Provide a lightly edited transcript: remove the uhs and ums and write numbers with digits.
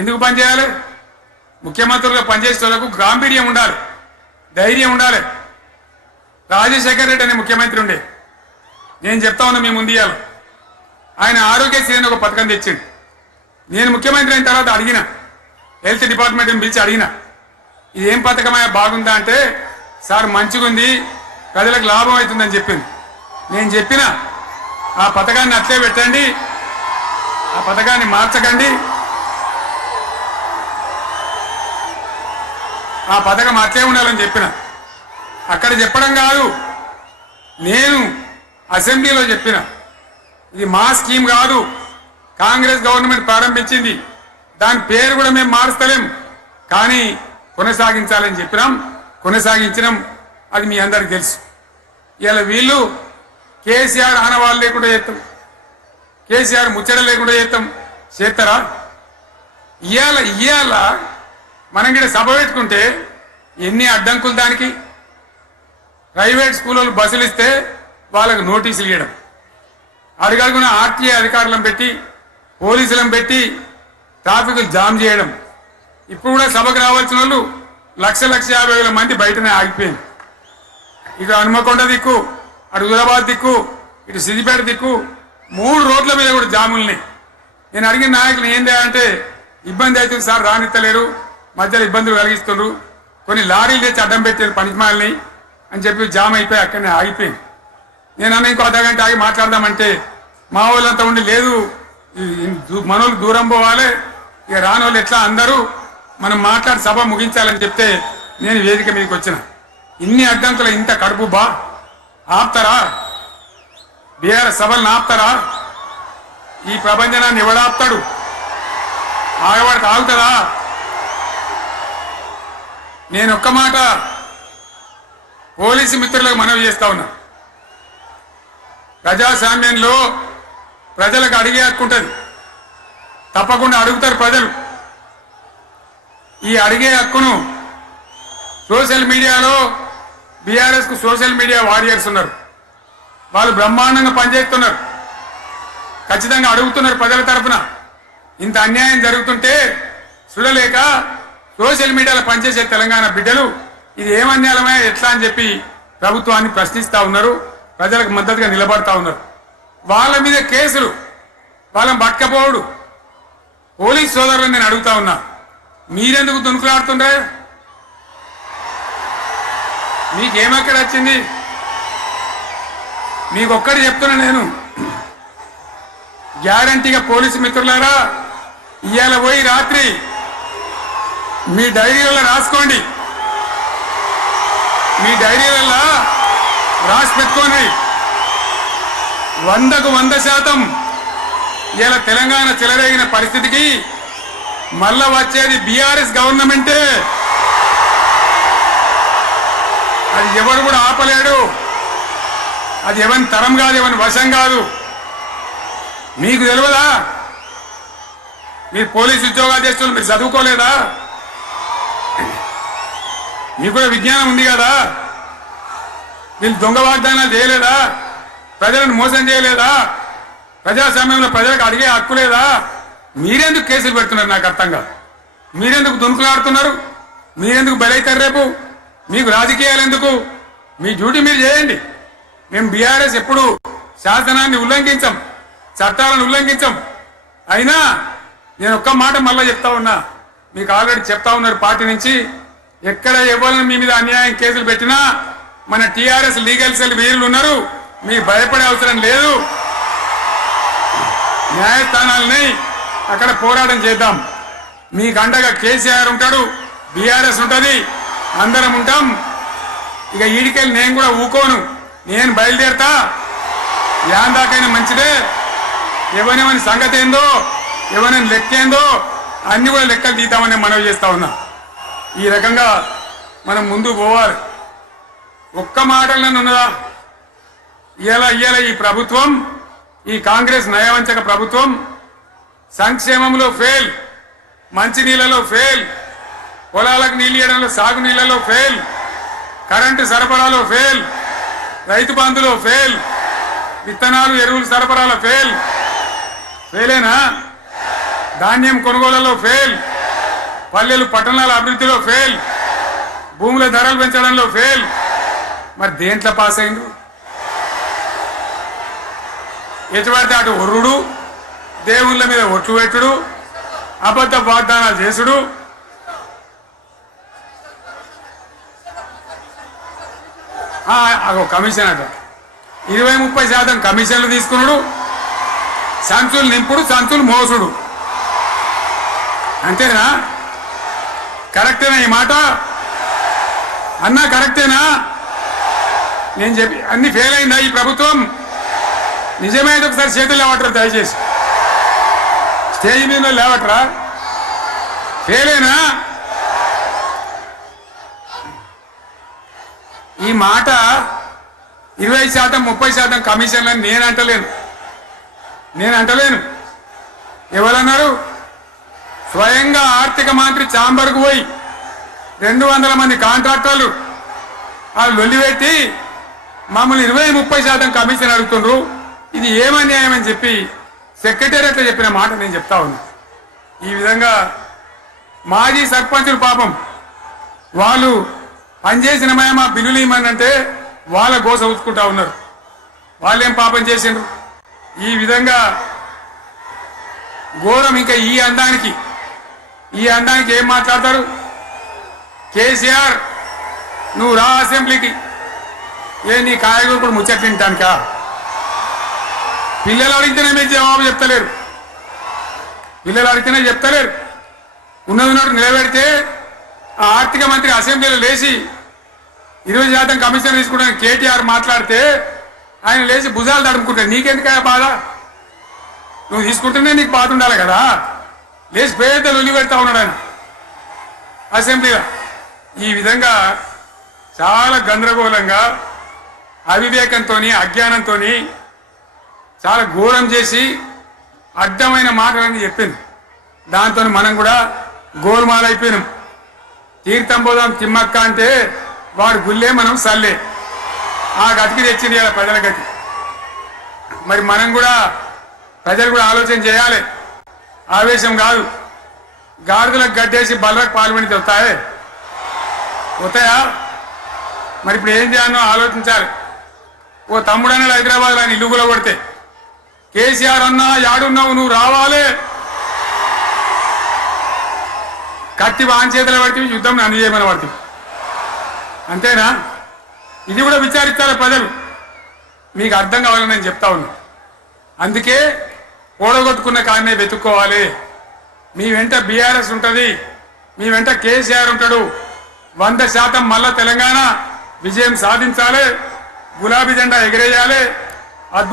ఎందుకు పనిచేయాలి? ముఖ్యమంత్రులుగా పనిచేసే వాళ్ళకు గాంభీర్యం ఉండాలి, ధైర్యం ఉండాలి. రాజశేఖర్ రెడ్డి అనే ముఖ్యమంత్రి ఉండే, నేను చెప్తా ఉన్నా మీ ముందు ఇయ్యాలి. ఆయన ఆరోగ్యశ్రీ అని ఒక పథకం తెచ్చిండు. నేను ముఖ్యమంత్రి అయిన తర్వాత అడిగిన, హెల్త్ డిపార్ట్మెంట్ని పిలిచి అడిగిన, ఇది ఏం పథకమయ్యా బాగుందా అంటే, సార్ మంచిగా ఉంది, ప్రజలకు లాభం అవుతుందని చెప్పింది. నేను చెప్పిన ఆ పథకాన్ని అట్లే పెట్టండి, ఆ పథకాన్ని మార్చకండి, ఆ పథకం అట్లే ఉండాలని చెప్పిన. అక్కడ చెప్పడం కాదు, నేను అసెంబ్లీలో చెప్పిన, ఇది మా స్కీమ్ కాదు, కాంగ్రెస్ గవర్నమెంట్ ప్రారంభించింది, దాని పేరు కూడా మేము మారుస్తలేం, కానీ కొనసాగించాలని చెప్పినాం, కొనసాగించినాం. అది మీ అందరికి తెలుసు. ఇలా వీళ్ళు కేసీఆర్ ఆనవాళ్ళు లేకుండా చేస్తాం, కేసీఆర్ ముచ్చట లేకుండా చేస్తారా? ఇవాళ మనం కూడా సభ పెట్టుకుంటే ఎన్ని అడ్డంకులు దానికి. ప్రైవేట్ స్కూళ్ళు బస్సులు ఇస్తే వాళ్ళకు నోటీసులు ఇవ్వడం, అడుగడుగున ఆర్టీఏ అధికారులను పెట్టి పోలీసులను పెట్టి ట్రాఫిక్ జామ్ చేయడం. ఇప్పుడు కూడా సభకు రావాల్సిన వాళ్ళు 1,50,000 మంది బయటనే ఆగిపోయింది. ఇటు హనుమకొండ దిక్కు, అటు హుజరాబాద్ దిక్కు, ఇటు సిద్దిపేట దిక్కు 3 రోడ్ల మీద కూడా జాముల్ని. నేను అడిగిన నాయకులు ఏంది అంటే, ఇబ్బంది అవుతుంది సార్, రానిత్తలేరు, మధ్యలో ఇబ్బందులు కలిగిస్తున్నారు, కొన్ని లారీలు తెచ్చి అడ్డం పెట్టారు పనికిమాలని అని చెప్పి జామ్ అయిపోయి అక్కడనే ఆగిపోయింది. నేను అన్న ఇంకో అర్ధగంట ఆగి మాట్లాడదామంటే మా వాళ్ళంతా ఉండి, లేదు మనోళ్ళు దూరం పోవాలి, ఇక రాని వాళ్ళు ఎట్లా అందరూ మనం మాట్లాడి సభ ముగించాలని చెప్తే నేను వేదిక మీదకి వచ్చిన. ఇన్ని అడ్డంకులు, ఇంత కడుపు ఆపుతారా? బీఆర్ఎస్ సభలను ఆపుతారా? ఈ ప్రపంచనాన్ని ఎవడాపుతాడు? ఆగవాడికి ఆగుతుందా? నేను ఒక్క మాట పోలీసు మిత్రులకు మనవి చేస్తా ఉన్నా, ప్రజాస్వామ్యంలో ప్రజలకు అడిగే హక్కు ఉంటుంది, తప్పకుండా అడుగుతారు ప్రజలు. ఈ అడిగే హక్కును సోషల్ మీడియాలో బీఆర్ఎస్ కు సోషల్ మీడియా వారియర్స్ ఉన్నారు, వాళ్ళు బ్రహ్మాండంగా పనిచేస్తున్నారు, ఖచ్చితంగా అడుగుతున్నారు ప్రజల తరఫున. ఇంత అన్యాయం జరుగుతుంటే చూడలేక సోషల్ మీడియాలో పనిచేసే తెలంగాణ బిడ్డలు ఇది ఏమన్యాయమే ఎట్లా అని చెప్పి ప్రభుత్వాన్ని ప్రశ్నిస్తా ఉన్నారు, ప్రజలకు మద్దతుగా నిలబడతా ఉన్నారు. వాళ్ళ మీద కేసులు, వాళ్ళని పట్టకపోవడు. పోలీస్ సోదరులను నేను అడుగుతా ఉన్నా, మీరెందుకు దునుకులాడుతుండ్రే? మీకేమక్కడ వచ్చింది? మీకొక్కటి చెప్తున్నా నేను, గ్యారంటీగా పోలీసు మిత్రులారా, ఇవాళ పోయి రాత్రి మీ డైరీలలో రాసుకోండి, మీ డైరీలలో రాసి పెట్టుకోండి. 100కు 100% ఇలా తెలంగాణ చెలరేగిన పరిస్థితికి మళ్ళా వచ్చేది బీఆర్ఎస్ గవర్నమెంటే. అది ఎవరు కూడా ఆపలేడు, అది ఎవరి తరం కాదు, ఎవరి వశం కాదు. మీకు తెలియదా? మీరు పోలీసు ఉద్యోగాలు చేస్తున్నారు, మీరు చదువుకోలేదా? మీకు కూడా విజ్ఞానం ఉంది కదా? వీళ్ళు దొంగ వాగ్దానాలు చేయలేదా? ప్రజలను మోసం చేయలేదా? ప్రజాస్వామ్యంలో ప్రజలకు అడిగే హక్కు లేదా? మీరెందుకు కేసులు పెడుతున్నారు? నాకు అర్థం కాదు. మీరెందుకు దునుకులాడుతున్నారు? మీరెందుకు బలైతారు? రేపు మీకు రాజకీయాలు ఎందుకు? మీ డ్యూటీ మీరు చేయండి. మేము బీఆర్ఎస్ ఎప్పుడు శాసనాన్ని ఉల్లంఘించాం, చట్టాలను ఉల్లంఘించాం. అయినా నేను ఒక్క మాట మళ్ళీ చెప్తా ఉన్నా, మీకు ఆల్రెడీ చెప్తా ఉన్నారు పార్టీ నుంచి, ఎక్కడ ఎవరిని మీ మీద అన్యాయం కేసులు పెట్టినా మన టీఆర్ఎస్ లీగల్ సెల్ వీరులు ఉన్నారు, మీకు భయపడే అవసరం లేదు. న్యాయస్థానాలని అక్కడ పోరాటం చేద్దాం. మీకు అండగా కేసీఆర్ ఉంటాడు, బీఆర్ఎస్ ఉంటుంది, అందరం ఉంటాం. ఇక ఈడికెళ్ళి నేను కూడా ఊకోను, నేను బయలుదేరతా. యాందాకైనా మంచిదే, ఎవరెవరి సంగతి ఏందో, ఎవరైనా లెక్కేందో అన్ని కూడా లెక్కలు తీద్దామని మనవి చేస్తా ఉన్నా. ఈ రకంగా మనం ముందుకు పోవాలి. ఒక్క మాటలను ఉన్నదా? ఇవాళ ఈ ప్రభుత్వం, ఈ కాంగ్రెస్ నయవంచక ప్రభుత్వం సంక్షేమంలో ఫెయిల్, మంచినీళ్లలో ఫెయిల్, పొలాలకు నీళ్ళు ఇవ్వడంలో, సాగు నీళ్లలో ఫెయిల్, కరెంటు సరఫరాలో ఫెయిల్, రైతు బంధులో ధాన్యం కొనుగోలులో ఫెయిల్, పల్లెలు పట్టణాల అభివృద్ధిలో ఫెయిల్, భూముల ధరలు పెంచడంలో ఫెయిల్. మరి దేంట్లో పాస్ అయిండు? ఎటుపడితే అటు ఒర్రుడు, దేవుళ్ళ మీద ఒట్లు పెట్టుడు, అబద్ధ వాగ్దానాలు చేసుడు. కమిషన్ అట 20-30% కమిషన్లు తీసుకున్నాడు, సంచులు నింపుడు, సంచులు మోసుడు. అంతేనా? కరెక్టేనా ఈ మాట అన్నా? కరెక్టేనా? నేను చెప్పి అన్ని ఫెయిల్ అయిందా ఈ ప్రభుత్వం? నిజమైతే ఒకసారి చేతులు లేవట్రా, దయచేసి స్టేజ్ మీద లేవట్రా. ఫెయిలేనా? ఈ మాట 20% 30% కమిషన్లని నేను అంటలేను. ఎవరన్నారు? స్వయంగా ఆర్థిక మంత్రి చాంబర్కు పోయి 200 మంది కాంట్రాక్టర్లు వాళ్ళు లొల్లిపెట్టి మమ్మల్ని 20-30% కమిషన్ అడుగుతుండ్రు, ఇది ఏమన్యాయం అని చెప్పి సెక్రటేరియట్లో చెప్పిన మాట నేను చెప్తా ఉన్నా. ఈ విధంగా మాజీ సర్పంచులు పాపం వాళ్ళు పనిచేసిన మా బిల్లులు ఇమ్మనంటే వాళ్ళ గోస ఉంచుకుంటా ఉన్నారు. వాళ్ళేం పాపం చేసిండ్రు? ఈ విధంగా ఘోరం. ఇంకా ఈ అందానికి ఏం మాట్లాడతారు? కేసీఆర్ నువ్వు రా అసెంబ్లీకి, నీ కాయగూరు కూడా ముచ్చట్లు తింటానికా? పిల్లలు అడిగితేనే మీరు జవాబు చెప్తలేరు. ఉన్నది నిలబెడితే ఆ ఆర్థిక మంత్రి అసెంబ్లీలో లేచి 20% కమిషన్ తీసుకుంటాను కేటీఆర్ మాట్లాడితే ఆయన లేచి భుజాలు తడుముకుంటాడు. నీకెందుకయా బాధ? నువ్వు తీసుకుంటేనే నీకు బాధ ఉండాలి కదా. లేచి పేదలు ఉల్లి పెడతా ఉన్నాడు ఆయన అసెంబ్లీలో. ఈ విధంగా చాలా గందరగోళంగా, అవివేకంతో, అజ్ఞానంతో చాలా ఘోరం చేసి అడ్డమైన మాటలన్నీ చెప్పింది. దాంతో మనం కూడా గోల్మాలైపోయినాం. తీర్థం పోదాం తిమ్మక్క అంటే వాడు గుల్లే, మనం సల్లే. ఆ గతికి తెచ్చింది ఇలా ప్రజల గతి. మరి మనం కూడా ప్రజలు కూడా ఆలోచన చేయాలి. ఆవేశం కాదు. గాడిదలకు గడ్డేసి బలరకు పాల్పడితే వస్తాయా? మరి ఇప్పుడు ఏం చేయాలో ఆలోచించాలి. ఓ తమ్ముడు అన్నాడు హైదరాబాద్ అని ఇల్లు కూడా కొడితే, కేసీఆర్ అన్నా యాడున్నావు, నువ్వు రావాలి. కత్తి వాంచేతలు పడితే యుద్ధం నన్ను చేయమని పడుతుంది. అంతేనా? ఇది కూడా విచారిస్తారు ప్రజలు. మీకు అర్థం కావాలని నేను చెప్తా ఉన్నా. అందుకే ఓడగొట్టుకున్న కాడనే వెతుక్కోవాలి. మీ వెంట బీఆర్ఎస్ ఉంటుంది, మీ వెంట కేసీఆర్ ఉంటాడు. 100% మళ్ళా తెలంగాణ విజయం సాధించాలి, గులాబీ జెండా ఎగిరేయాలి.